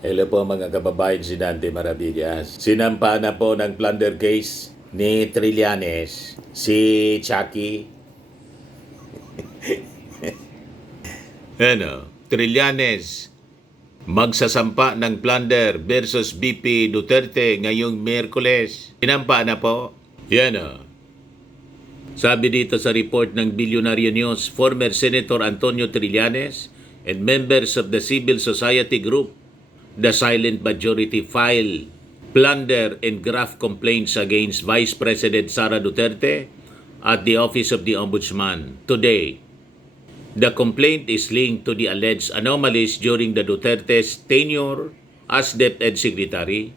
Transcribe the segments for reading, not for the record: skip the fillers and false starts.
Hello po mga kababayan, si Dante Maravillas. Sinampa na po ng plunder case ni Trillanes, si Chucky. Trillanes, magsasampa ng plunder versus BP Duterte ngayong Miyerkules. Sinampa na po. Sabi dito sa report ng Billionaire News, former Senator Antonio Trillanes and members of the civil society group the silent majority file plunder and graft complaints against Vice President Sara Duterte at the Office of the Ombudsman today. The complaint is linked to the alleged anomalies during the Duterte's tenure as DepEd Secretary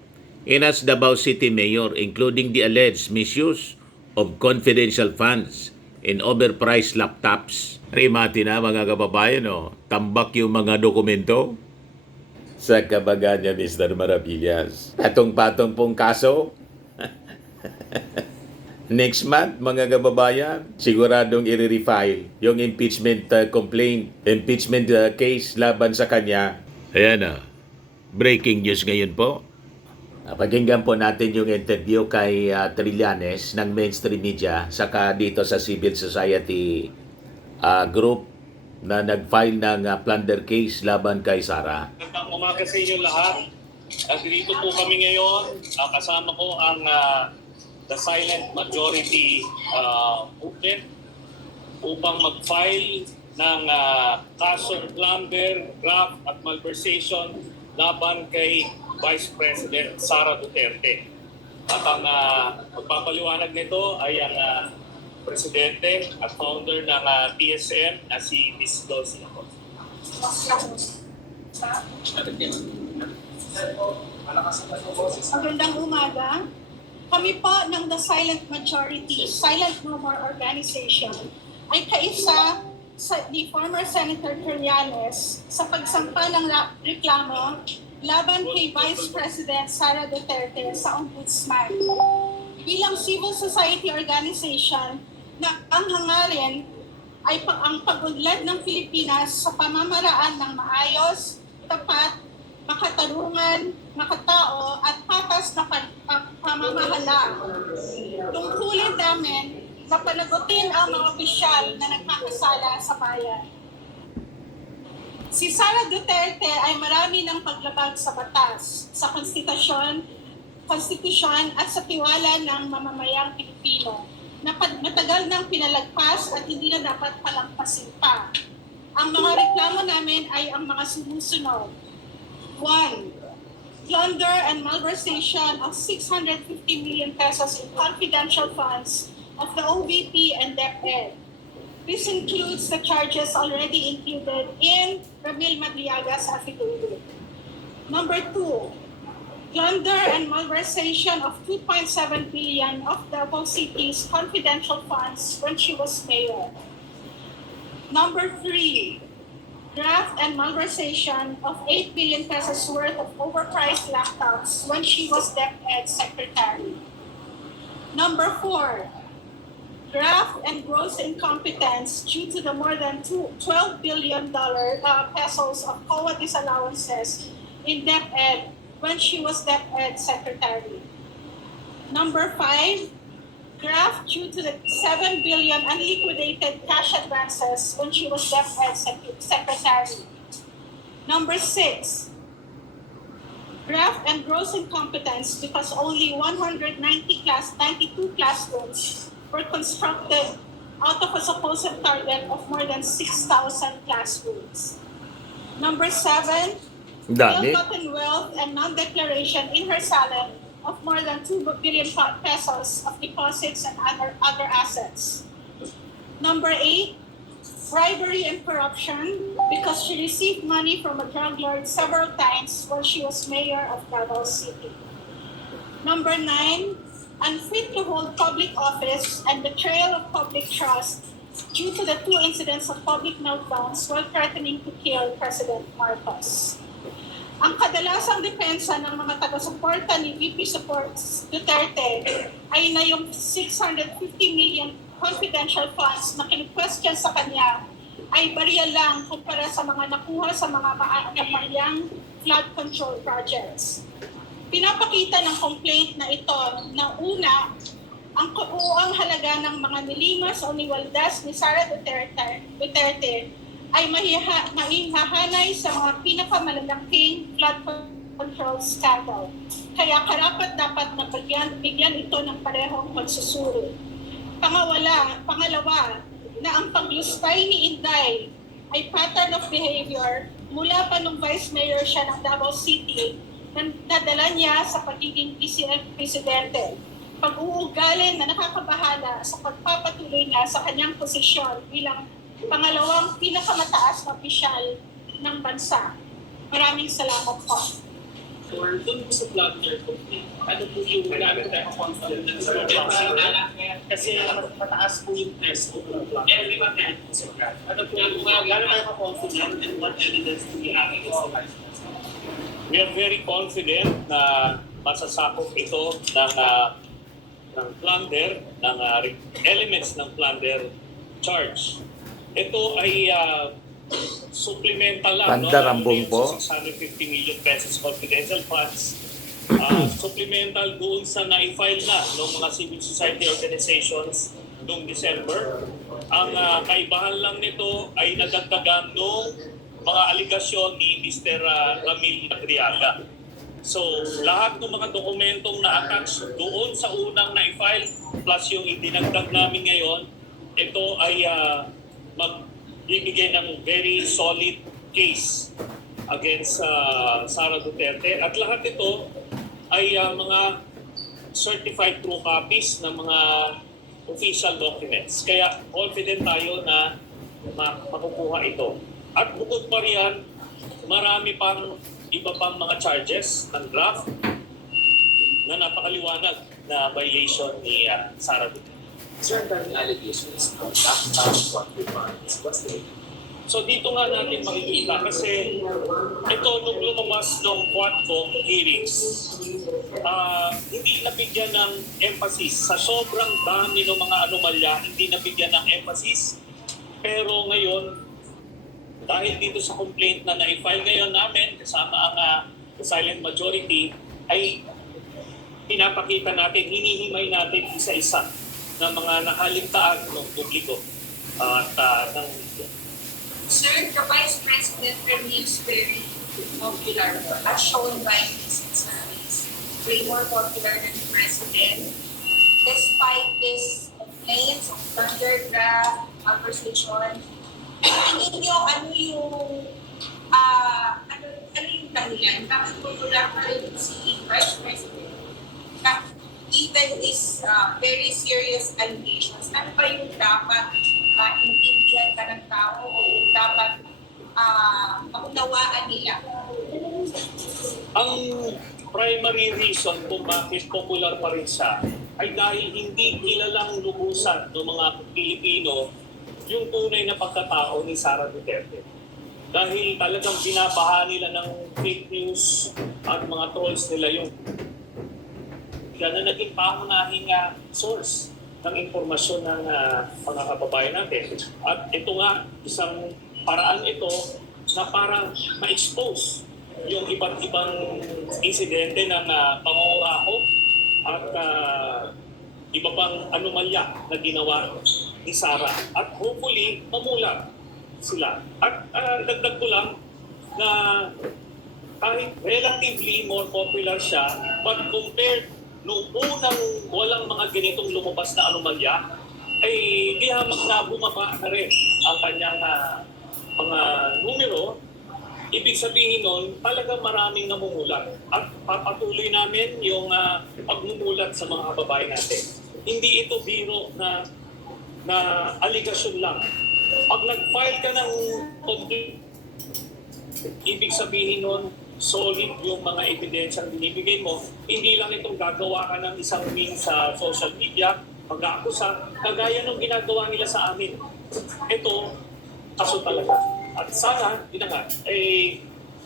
and as Davao City Mayor, including the alleged misuse of confidential funds and overpriced laptops. Rimati na mga kababayan, tambak yung mga dokumento sa kabaga niya, Mr. Maravillas. Patong-patong pong kaso. Next month, mga kababayan, siguradong i-refile yung impeachment impeachment case laban sa kanya. Breaking news ngayon po. Pakinggan po natin yung interview kay Trillanes ng mainstream media, saka dito sa civil society group na nag-file ng plunder case laban kay Sara. Magandang umaga sa inyo lahat. Dito po kami ngayon. Kasama ko ang the silent majority movement upang mag-file ng kaso plunder, graft at malversation laban kay Vice President Sara Duterte. At ang magpapaliwanag nito ay ang Presidente at founder ng TSM na si Ms. Dulcie Acosta. Magandang umaga. Kami po ng The Silent Majority, Silent No More Organization ay kaisa ni former Senator Trillanes sa pagsampa ng reklamo laban kay Vice President Sara Duterte sa Ombudsman. Bilang civil society organization na ang hangarin ay ang pag-unlad ng Pilipinas sa pamamaraan ng maayos, tapat, makatarungan, makatao at patas na pamamahala. Tungkulin namin na panagutin ang mga opisyal na nagkakasala sa bayan. Si Sara Duterte ay marami ng paglabag sa batas, sa konstitusyon at sa tiwala ng mamamayang Pilipino na matagal nang pinalagpas at hindi na dapat palampasin pa. Ang mga reklamo namin ay ang mga sumusunod. 1. Plunder and malversation of 650 million pesos in confidential funds of the OVP and DepEd. This includes the charges already included in Ramil Madriaga's affidavit. Number 2. Plunder and malversation of 2.7 billion of Davao City's confidential funds when she was mayor. Number 3. Graft and malversation of 8 billion pesos worth of overpriced laptops when she was DepEd Secretary. Number 4. Graft and gross incompetence due to the more than $12 billion pesos of COA disallowances in DepEd when she was DepEd Secretary. Number 5, graft due to the 7 billion unliquidated cash advances when she was DepEd Secretary. Number 6, graft and gross incompetence because only 92 classrooms were constructed out of a supposed target of more than 6,000 classrooms. Number 7, ill-gotten wealth and non-declaration in her salad of more than 2 billion pesos of deposits and other assets. Number 8, bribery and corruption because she received money from a drug lord several times while she was mayor of Davao City. Number 9, unfit to hold public office and betrayal of public trust due to the 2 incidents of public meltdowns while threatening to kill President Marcos. Ang kadalasang depensa ng mga taga-suporta ni VP Supports Duterte ay na yung 650 million confidential funds na kinu-question sa kanya ay barya lang kumpara sa mga nakuha sa mga maaangamayang flood control projects. Pinapakita ng complaint na ito na una, ang kabuuang halaga ng mga nilimas o niwaldas ni Sara Duterte ay maihahanay sa mga pinakamalalaking flood control scandal. Kaya karapat-dapat na bigyan ito ng parehong pagsusuri. Pangalawa, na ang paglustay ni Inday ay pattern of behavior mula pa nung Vice Mayor siya ng Davao City na nadala niya sa pagiging presidente. Pag-uugali na nakakabahala sa pagpapatuloy niya sa kanyang posisyon bilang pangalawang pinakamataas na opisyal ng bansa. Maraming salamat po. Or doon po sa plunder complaint, ano po yung marami tayo confident na sa kasi mas mataas po yung test po ng plunder. Every one time po sa plan. Ano po yung gano'n tayo confident and what evidence do we have against the Vice President? We are very confident na masasakop ito ng plunder, ng elements ng plunder charge. Ito ay supplemental lang, Pandarambong po. 650 million pesos confidential funds. Supplemental doon sa na-file na ng mga civil society organizations noong December. Ang kaibahan lang nito ay nadagdagan ng mga aligasyon ni Mr. Ramil Madriaga. So, lahat ng mga dokumentong na-attach doon sa unang na-file plus yung idinagdag namin ngayon, ito ay magbibigay ng very solid case against Sara Duterte. At lahat ito ay mga certified true copies ng mga official documents. Kaya confident tayo na makukuha ito. At bukod pa riyan, marami pang iba pang mga charges ng draft na napakaliwanag na violation ni Sara Duterte. Sir, ang allegations of back-back funds, what's the So dito nga natin makikita kasi ito nung lumabas ng Quadcom hearings, hindi nabigyan ng emphasis. Sa sobrang dami ng mga anomalya, hindi nabigyan ng emphasis. Pero ngayon, dahil dito sa complaint na na-file ngayon namin kasama ang the silent majority, ay pinapakita natin, hinihimay natin isa-isa ng mga nakaligtaan ng publiko at ng Sir, the Vice President remains very popular as shown by recent surveys. Way more popular than the President. Despite these complaints of underground conversation, ano yung dahilan? Bakit popular pa rin si Vice President? Even these very serious allegations, ano ba yung dapat intindihan ka ng tao o dapat maunawaan nila? Ang primary reason kung bakit popular pa rin siya ay dahil hindi kilalang lubusan ng mga Pilipino yung tunay na pagkatao ni Sara Duterte. Dahil talagang binabaha nila ng fake news at mga trolls nila yung siya na naging pangunahing source ng impormasyon ng mga kababayan natin. At ito nga, isang paraan ito na parang ma-expose yung iba't ibang insidente ng pangungurako at iba pang anomalya na ginawa ni Sara. At hopefully, mamulat sila. At dagdag ko lang na kahit relatively more popular siya, but compared noong unang walang mga ganitong lumabas na anomalya, ay di hamak na bumaba na rin ang kanyang mga numero. Ibig sabihin nun, talagang maraming namumulat. At papatuloy namin yung pagmumulat sa mga kababayan natin. Hindi ito biro na aligasyon lang. Pag nag-file ka ng complaint, ibig sabihin nun, solid yung mga evidensyang binibigay mo. Hindi lang itong gagawa ka ng isang meme sa social media, pag-aakusa, kagaya nung ginagawa nila sa amin. Ito, kaso talaga. At sana, yun na nga,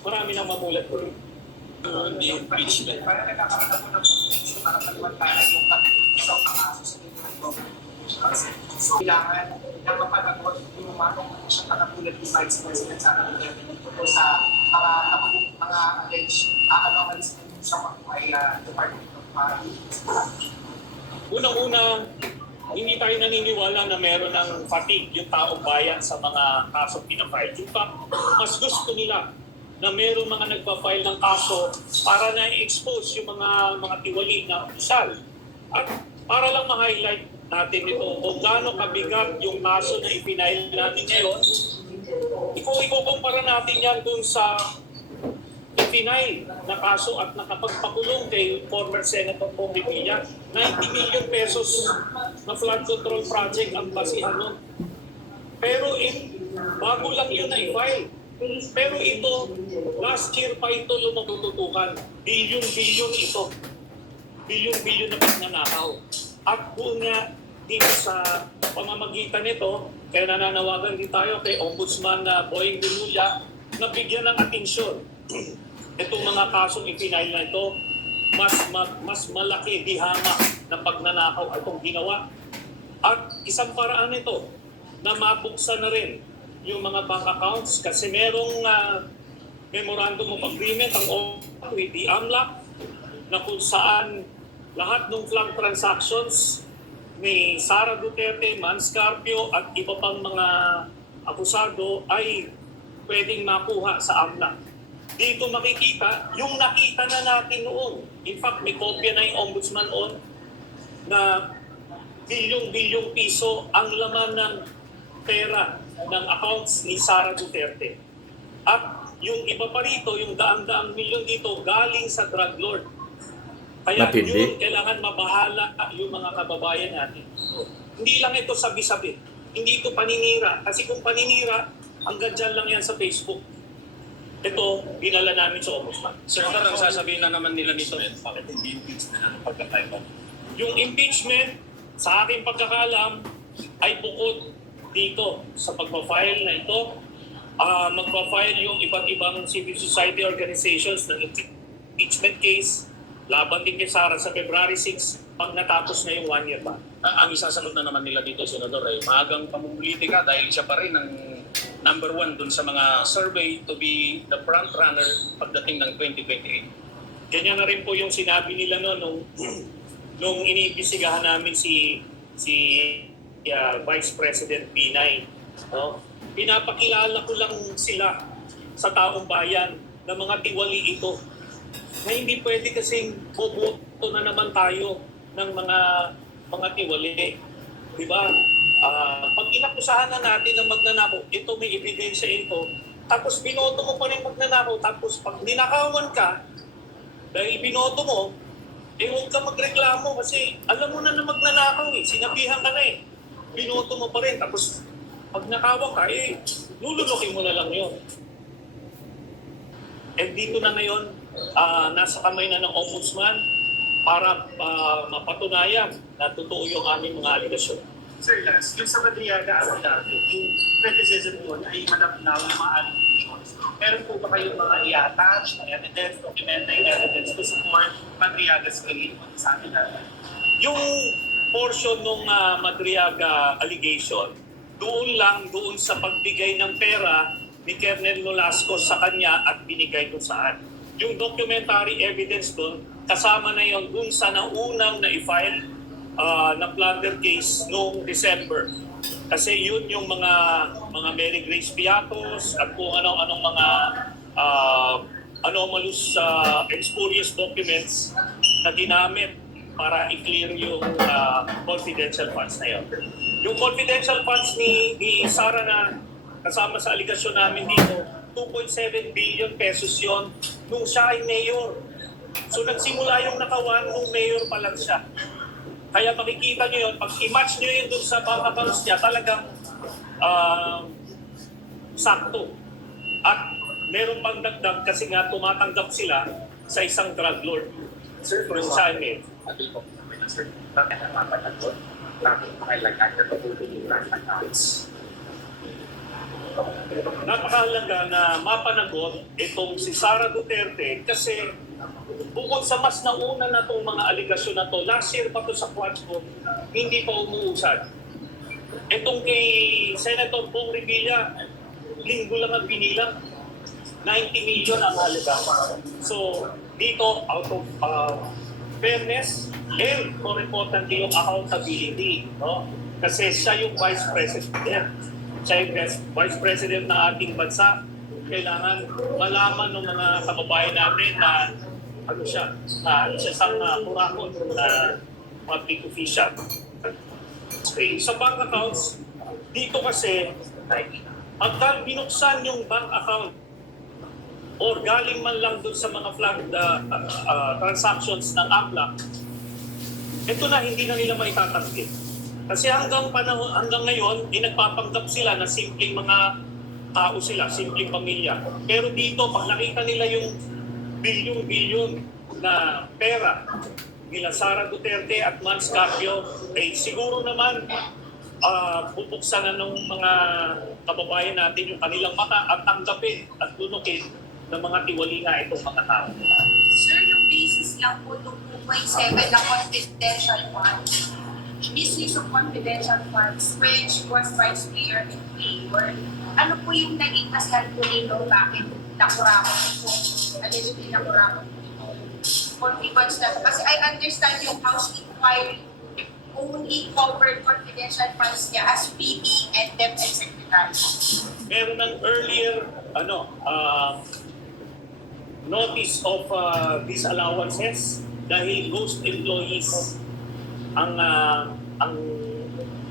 marami nang mamulat ko rin. the impeachment? Parang nagkakaroon ako ng sa mga kalimantanan yung isang kaso sa government. So, kailangan na mapanagot yung mga kung siya katapulad ni Vice President sa akin dito sa mga mga alleged anomalies sa mga Department of Unang-una, hindi tayo naniniwala na meron ng fatigue yung taong bayan sa mga kasong pinafile. In fact, mas gusto nila na meron mga nagpa-file ng kaso para na i-expose yung mga tiwali na opisyal. At para lang ma-highlight natin ito kung gaano kabigat yung kaso na ipinail natin ngayon, ikukumpara natin yan dun sa ipinail na kaso at nakapagpakulong kay former Senator Pong Revilla. 90 million pesos na flood control project ang basihan nun. Pero bago lang yun na i-file. Pero ito, last year pa ito lumatututukan. Bilyon-bilyon ito. Bilyon-bilyon na pagnanakaw. At kung nga dito sa pamamagitan nito, kaya nananawagan din tayo kay Ombudsman na Boying Remulla na bigyan ng atensyon itong mga kasong ipinail na ito, mas malaki dihama na pagnanakaw itong ginawa. At isang paraan nito na mabuksan na rin yung mga bank accounts kasi merong memorandum of agreement ang with the AMLAC na kung saan lahat ng flag transactions ni Sara Duterte, Manscarpio at iba pang mga akusado ay pwedeng makuha sa AMLAC. Dito makikita yung nakita na natin noon. In fact, may kopya na yung ombudsman on na bilyong-bilyong piso ang laman ng pera ng accounts ni Sara Duterte. At yung iba pa rito, yung daang-daang milyon dito, galing sa drug lord. Kaya Matindi. yun, kailangan mabahala yung mga kababayan natin. Hindi lang ito sabi-sabi. Hindi ito paninira. Kasi kung paninira, hanggang dyan lang yan sa Facebook. Ito, dinala namin sa ombudsman. Senator, ang sasabihin na naman nila nito, bakit hindi impeach na ng pagkakaiba? Yung impeachment, sa aking pagkakaalam, ay bukod dito sa pagpa-file na ito. Magpa-file yung iba't ibang civil society organizations ng impeachment case laban din kay Sara sa February 6 pag natapos na yung 1 year ban. Ang isasagot na naman nila dito, Senador, ay maagang pamumulitika dahil siya pa rin ang number 1 dun sa mga survey to be the front runner pagdating ng 2028. Ganyan na rin po yung sinabi nila nung iniimbestigahan namin si Vice President Binay. No? Pinapakilala ko lang sila sa taong bayan na mga tiwali ito. Na hindi pwede kasing boboto na naman tayo ng mga tiwali. Diba? Pag inakusahan na natin ng magnanakaw, ito may ebidensya ito, tapos binoto mo pa rin magnanakaw, tapos pag ninakawan ka, dahil binoto mo, huwag ka magreklamo kasi alam mo na magnanakaw sinabihan ka na binoto mo pa rin, tapos pag nakawan ka, lululokin mo na lang yun. Dito na ngayon, nasa kamay na ng ombudsman para mapatunayan na totoo yung aming mga aligasyon. Sir Lance, yung sa Madriaga affidavit, yung criticism doon ay malabnaw yung mga allegations. Meron po ba kayong mga i-attach na evidence, documentary evidence to support Madriaga's claim sa amin natin? Yung portion ng Madriaga allegation, doon sa pagbigay ng pera ni Colonel Nolasco sa kanya at binigay kung saan. Yung documentary evidence doon, kasama na yun doon sa naunang na-file na plunder case noong December. Kasi yun yung mga Mary Grace Piatos at kung anong mga anomalous spurious documents na ginamit para i-clear yung confidential funds na yun. Yung confidential funds ni Sara na kasama sa aligasyon namin dito, 2.7 billion pesos yon nung siya ay mayor. So nagsimula yung nakawan nung mayor pa lang siya. Kaya makikita nyo yun, pag i-match nyo yun dun sa bank accounts niya, talagang sakto. At meron pang dagdag kasi nga tumatanggap sila sa isang drug lord. Sir, for Saan eh? sir, bakit ang mapanagot? Bakit kailangan na patuloy yung bank accounts? Napakahalaga na mapanagot itong si Sara Duterte kasi bukod sa mas nauna na itong mga aligasyon na to, last year pa to sa Quadcom, hindi pa umuusad. Itong kay Senator Pong Revilla, linggo lang ang binilang. 90 million ang halaga. So, dito, out of fairness and more importantly, yung accountability. No? Kasi siya yung Vice President. Siya yung Vice President ng ating bansa. Kailangan malaman ng mga kababayan natin na ano siya, siya isang kurakot na public official. Okay, sa bank accounts, dito kasi, pagka binuksan yung bank account or galing man lang dun sa mga flagged transactions ng AMLAC, ito na hindi na nila maitatanggi. Kasi hanggang ngayon, nagpapanggap sila na simpleng mga tao sila, simpleng pamilya. Pero dito, pag nakita nila yung bilyon-bilyon na pera nila Sara Duterte at Mans Carpio, siguro naman bubuksan na ng mga kababayan natin yung kanilang mata at tanggapin at lunukin ng mga tiwalinga itong mga tao. Sir, yung basis lang po itong 2.7 na confidential funds, misuse of confidential funds, which was vice mayor in favor. Ano po yung naging askalto nito? Bakit nakurakot po? Allegedly nakurakot po confidence na. Kasi I understand yung House inquiry only covered confidential funds niya as VP and Deputy Secretary. Meron ng earlier notice of disallowances dahil ghost employees ang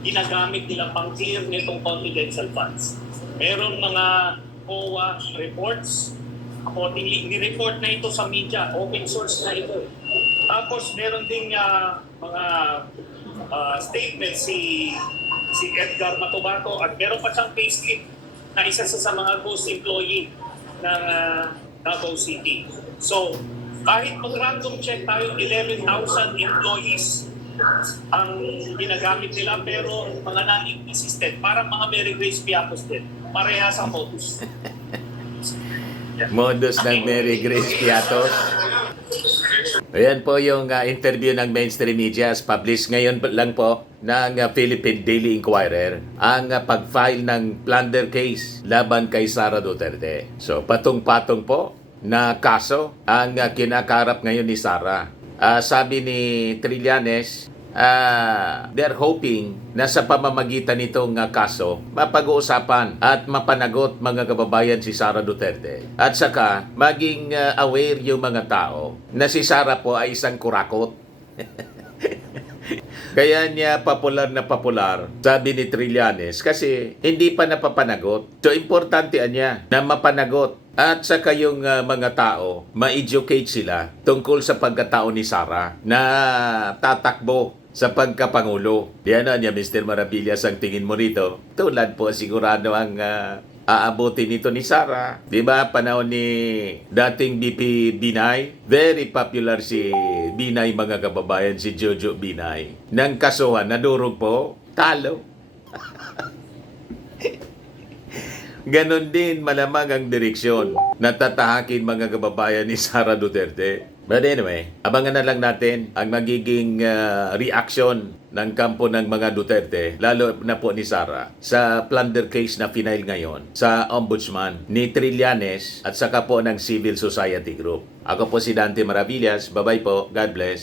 ginagamit nilang pang-clear nitong confidential funds. Meron mga COA reports. Accordingly, ni-report na ito sa media. Open source na ito. Tapos meron ding mga statements si Edgar Matubato at meron pa siyang payslip na isa sa mga ghost employee ng Davao City. So, kahit mag-random check tayo, 11,000 employees ang ginagamit nila pero mga non-existent. Parang mga Mary Grace Piatos din. Parehas ang modus. Modus ng Mary Grace Piatos. Ayan po yung interview ng mainstream media. Published ngayon lang po ng Philippine Daily Inquirer ang pag-file ng plunder case laban kay Sara Duterte. So patong-patong po na kaso ang kinakarap ngayon ni Sara. Sabi ni Trillanes, they're hoping na sa pamamagitan nitong kaso, mapag-uusapan at mapanagot mga kababayan si Sara Duterte. At saka, maging aware yung mga tao na si Sara po ay isang kurakot. Kaya niya popular na popular, sabi ni Trillanes, kasi hindi pa napapanagot. So, importante niya na mapanagot. At saka yung mga tao, ma-educate sila tungkol sa pagkatao ni Sara na tatakbo sa pagkapangulo. Yan niya, Mr. Maravillas, ang tingin mo rito. Tulad po, sigurado ang aabutin nito ni Sara. Di ba, panahon ni dating BP Binay? Very popular si Binay, mga kababayan, si Jojo Binay. Nang kasuhan, nadurog po, talo. Ganon din malamang ang direksyon na tatahakin mga kababayan ni Sara Duterte. But anyway, abangan na lang natin ang magiging reaction ng kampo ng mga Duterte, lalo na po ni Sara, sa plunder case na final ngayon sa Ombudsman ni Trillanes at saka po ng Civil Society Group. Ako po si Dante Maravillas. Bye-bye po. God bless.